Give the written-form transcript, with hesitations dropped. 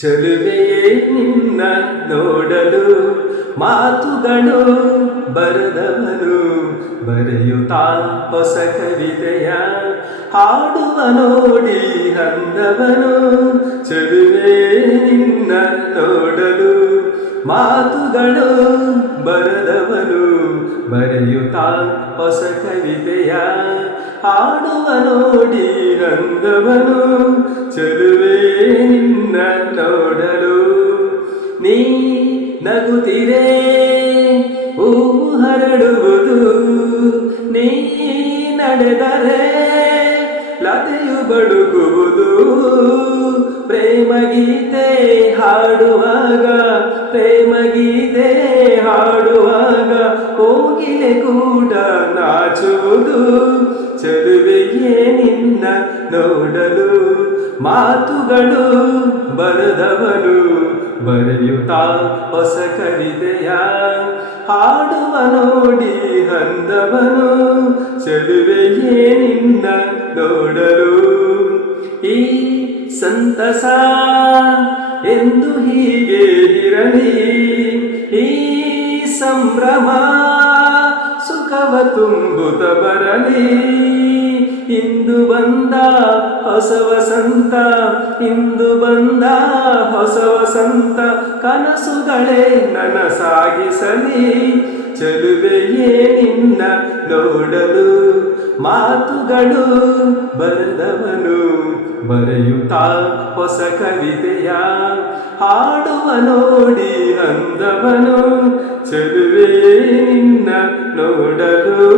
ಚೆಲುವೆಯೇ ನಿನ್ನ ನೋಡಲು ಮಾತುಗಳು ಬರೆದವನು ಬರೆಯುತ್ತಾ ಹೊಸ ಕವಿತೆಯ ಹಾಡುವ ನೋಡಿ ಅಂದವನು. ಚೆಲುವೆ ನಿನ್ನ ನೋಡಲು ಮಾತುಗಳು ಬರೆದವನು ಬರೆಯುತ್ತಾ ಹೊಸ ಕವಿತೆಯ ಹಾಡುವ ನೋಡಿ ಅಂದವನು. ಚೆಲುವೆ ನಿನ್ನ ನೋಡಲು ನೀ ನಗುತ್ತಿರೆ ಹೂವು ಹರಡುವುದು, ನೀ ನಡೆದರೆ ಲತೆಯು ಬಡುಕುವುದು. ಪ್ರೇಮ ಗೀತೆ ಹಾಡುವಾಗ ಪ್ರೇಮ ಗೀತೆ ಹಾಡುವಾಗ ಕೋಗಿಲೆ ಕೂಡ ನಾಚುವುದು. ಚೆಲುವೆಯೇ ನಿನ್ನ ನೋಡಲು ಮಾತುಗಳು ಬರೆದವನು ಬರೆಯುತ್ತಾ ಹೊಸ ಕವಿತೆಯ ಹಾಡುವ ನೋಡಿ ಅಂದವನು. ಚೆಲುವೆಯೇ ನಿನ್ನ ನೋಡಲು ಈ ಸಂತಸ ಎಂದು ಹೀಗೆ ಇರಲಿ, ಈ ಸಂಭ್ರಮ ಸುಖವ ತುಂಬುತ್ತ ಬರಲಿ. ಇಂದು ಬಂದ ಹೊಸ ವಸಂತ, ಇಂದು ಬಂದ ಹೊಸ ವಸಂತ, ಕನಸುಗಳೇ ನನಸಾಗಿಸಲಿ. ಚೆಲುವೆಯೇ ನಿನ್ನ ನೋಡಲು ಮಾತುಗಳು ಬರೆದವನು ಬರೆಯುತ್ತಾ ಹೊಸ ಕವಿತೆಯ ಹಾಡುವ ನೋಡಿ ಅಂದವನು. ಚೆಲುವೆಯೇ ನಿನ್ನ ನೋಡಲು